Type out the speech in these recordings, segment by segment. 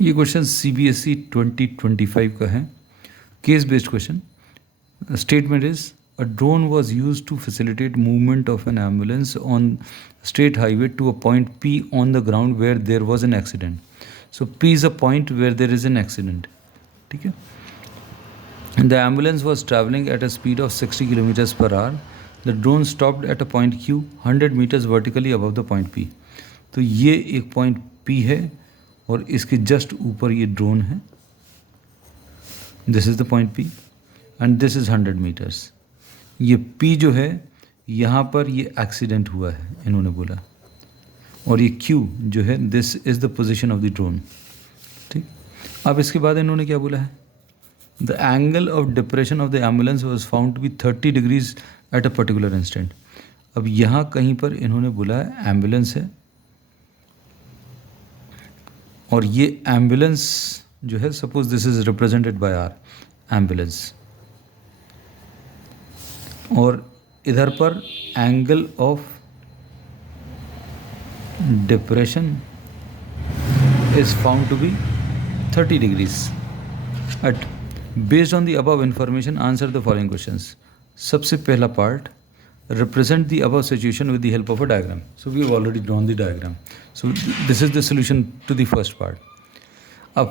ये question CBSE 2025 का है, case based question. Statement is a drone was used to facilitate movement of an ambulance on state highway to a point P on the ground where there was an accident. So P is a point where there is an accident. ठीक है. And the ambulance was traveling at a speed of 60 kilometers per hour. The drone stopped at a point Q 100 meters vertically above the point P. तो ये एक point P है और इसके just ऊपर ये ड्रोन है. This is the point P and this is 100 metres. ये P जो है यहाँ पर ये एक्सीडेंट हुआ है इन्होंने बोला, और ये Q जो है this is the position of the drone. ठीक. अब इसके बाद इन्होंने क्या बोला है, the angle of depression of the ambulance was found to be 30 degrees at a particular instant. अब यहाँ कहीं पर इन्होंने बोला है एम्बुलेंस है, और ये एम्बुलेंस जो है suppose this is represented by R ambulance, और इधर पर angle of depression is found to be 30 degrees at. Based on the above information answer the following questions. सबसे पहला part, represent the above situation with the help of a diagram. So we have already drawn the diagram. So this is the solution to the first part.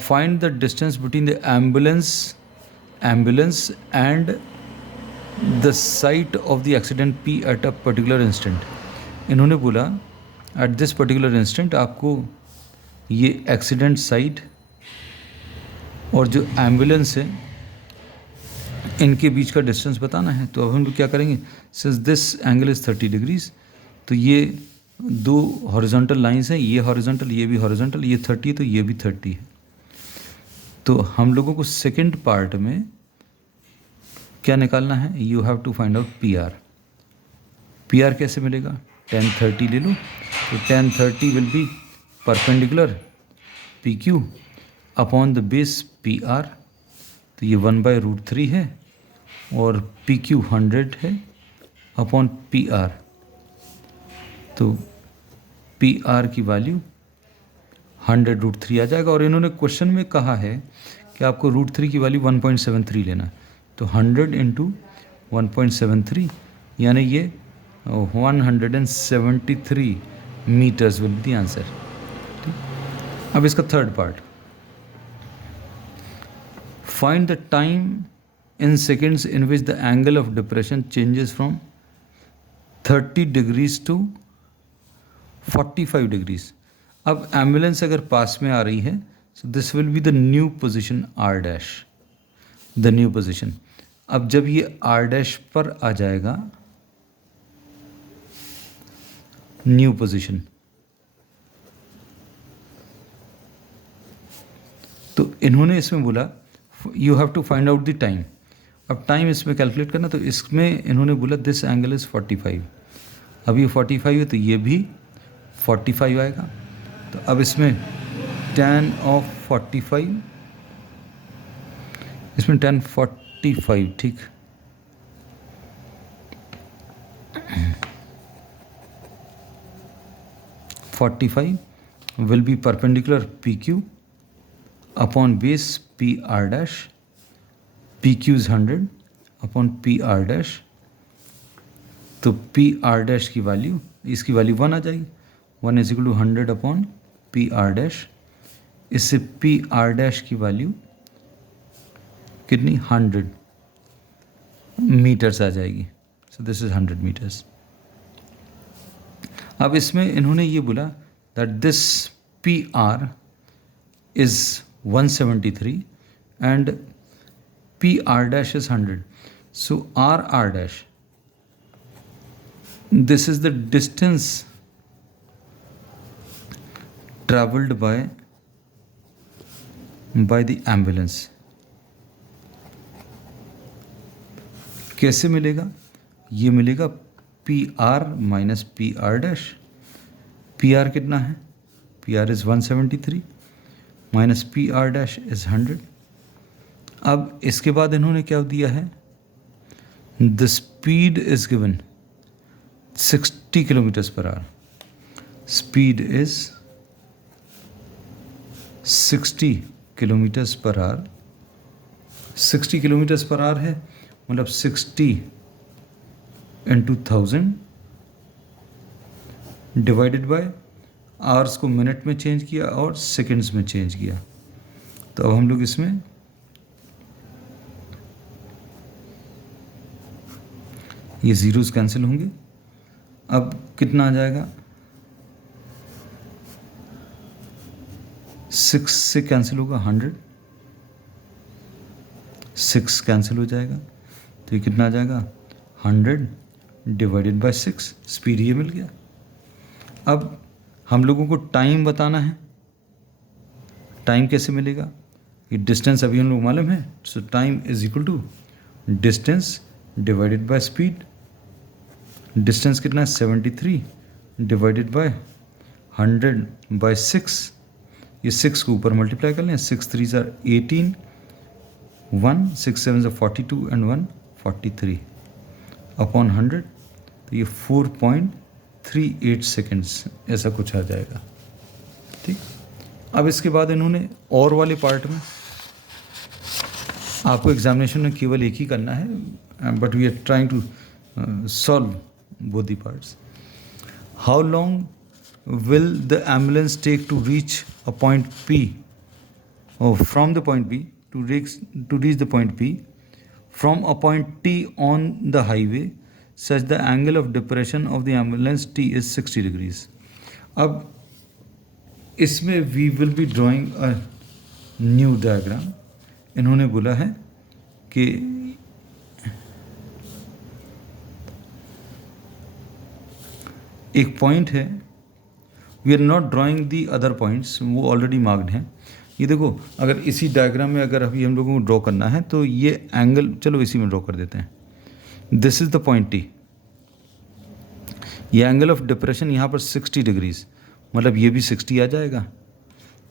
Find the distance between the ambulance and the site of the accident P at a particular instant. इन्होंने बोला at this particular instant आपको ये accident site और जो ambulance है इनके बीच का distance बताना है. तो अब हम लोग क्या करेंगे, since this angle is 30 degrees, तो ये दो हॉरिजॉन्टल लाइंस हैं, ये हॉरिजॉन्टल ये भी हॉरिजॉन्टल, ये 30 तो ये भी 30 है. तो हम लोगों को सेकंड पार्ट में क्या निकालना है, you have to find out PR. PR कैसे मिलेगा, tan 30 ले लो, तो tan 30 will be perpendicular PQ upon the base PR. तो ये 1/√3 है और PQ 100 है अपॉन PR. तो PR की वैल्यू 100√3 आ जाएगा. और इन्होंने क्वेश्चन में कहा है कि आपको √3 की वैल्यू 1.73 लेना. तो 100 इंटू 1.73 यानी ये 173 metres will be the answer. अब इसका third part, find the time in seconds in which the angle of depression changes from 30 degrees to 45 degrees. अब एम्बुलेंस अगर पास में आ रही है, so this will be the new position R', the new position. अब जब ये R' पर आ जाएगा न्यू पोजीशन, तो इन्होंने इसमें बोला you have to find out the time. अब टाइम इसमें कैलकुलेट करना, तो इसमें इन्होंने बोला दिस एंगल इज़ 45. अब ये 45 है तो ये भी 45 आएगा. तो अब इसमें tan ऑफ 45, इसमें tan 45, ठीक, (45) will be perpendicular PQ upon base PR'. PQ is 100 upon PR'. तो PR' की वैल्यू, इसकी वैल्यू 1 आ जाएगी. 1 is equal to 100 upon PR'. इससे PR' की वैल्यू कितनी, 100 मीटर्स आ जाएगी. So this is 100 metres. अब इसमें इन्होंने ये बोला that this PR is 173 and PR' is 100. So R', this is the distance traveled by the ambulance. कैसे मिलेगा, ये मिलेगा PR माइनस PR'. PR कितना है, PR is 173 minus PR' is 100. अब इसके बाद इन्होंने क्या दिया है, the speed is given 60 kilometres per hour. Speed is 60 kilometres per hour, 60 kilometres per hour है, मतलब 60 इंटू 1000 डिवाइडेड बाय आवर्स को मिनट में चेंज किया और सेकंड्स में चेंज किया। तो अब हम लोग इसमें ये ज़ीरोज़ कैंसिल होंगे। अब कितना आ जाएगा, 6 से कैंसिल होगा 100, 6 कैंसिल हो जाएगा, तो ये कितना आ जाएगा 100 डिवाइडेड बाय 6, स्पीड ये मिल गया। अब हम लोगों को टाइम बताना है, टाइम कैसे मिलेगा, ये डिस्टेंस अभी हम लोग मालूम है, so time is equal to distance divided by speed. Distance कितना है 73 डिवाइडेड बाय 100 बाय 6, ये 6 को ऊपर मल्टीप्लाई कर लें, 6 3 ज़ा 18, 1 6 7 ज़ा 42 एंड 1 43 अपॉन 100, तो ये 4.38 सेकेंड्स ऐसा कुछ आ जाएगा। ठीक, अब इसके बाद इन्होंने और वाले पार्ट में आपको एग्जामिनेशन में केवल एक ही करना है, but we are trying to solve both the parts. How long will the ambulance take to reach a point P, or from the point B to reach the point P from a point T on the highway such the angle of depression of the ambulance T is 60 degrees. अब इसमें we will be drawing a new diagram. इन्होंने बोला है कि एक point है, we are not drawing the other points, वो already marked हैं। ये देखो, अगर इसी डायग्राम में अगर अभी हम लोगों को ड्रॉ करना है तो ये एंगल, चलो इसी में ड्रॉ कर देते हैं। This is the point T, ये एंगल ऑफ डिप्रेशन यहाँ पर 60 डिग्रीज, मतलब ये भी 60 आ जाएगा।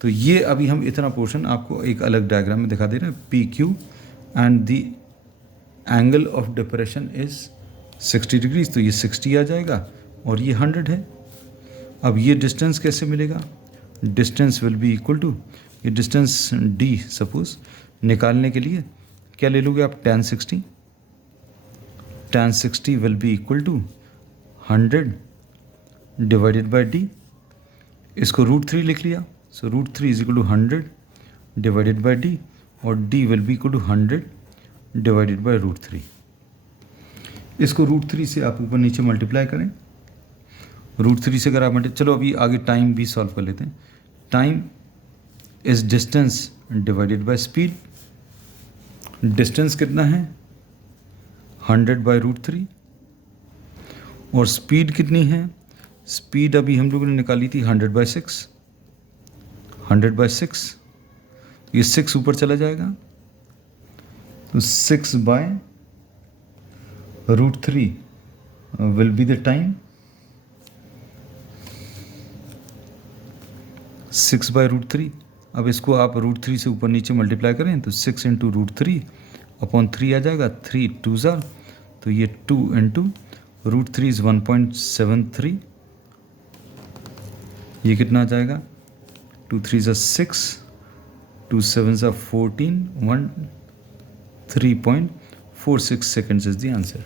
तो ये अभी हम इतना पोर्शन आपको एक अलग डायग्राम में दिखा दे रहे हैं, P Q and the angle of depression is 60 degrees, तो ये 60 आ जाएगा और ये 100 है। अब ये डिस्टेंस कैसे मिलेगा, distance will be equal to, ये डिस्टेंस डी सपोज निकालने के लिए क्या ले लोगे आप, tan 60, tan 60 will be equal to 100 divided by D, इसको √3 लिख लिया, so √3 is equal to 100 divided by D, और D will be equal to 100 divided by √3। इसको √3 से आप ऊपर नीचे मल्टीप्लाई करें, √3 से अगर आप चलो अभी आगे टाइम भी सॉल्व कर लेते हैं। Time is distance divided by speed, distance कितना है 100 बाय √3, और स्पीड कितनी है, स्पीड अभी हम लोगों ने निकाली थी 100 बाय 6, 100 बाय 6, ये 6 ऊपर चला जाएगा, तो 6 by √3 will be the time, 6 by √3। अब इसको आप √3 से ऊपर नीचे मल्टीप्लाई करें तो 6 इंटू √3 अपॉन 3 आ जाएगा, 3 2 ज़ा, तो ये 2 इंटू √3 इज़ 1.73, ये कितना आ जाएगा, 2 3 ज़ा 6, 2 7 ज़ा 14, 3.46 सेकेंड्स इज द आंसर।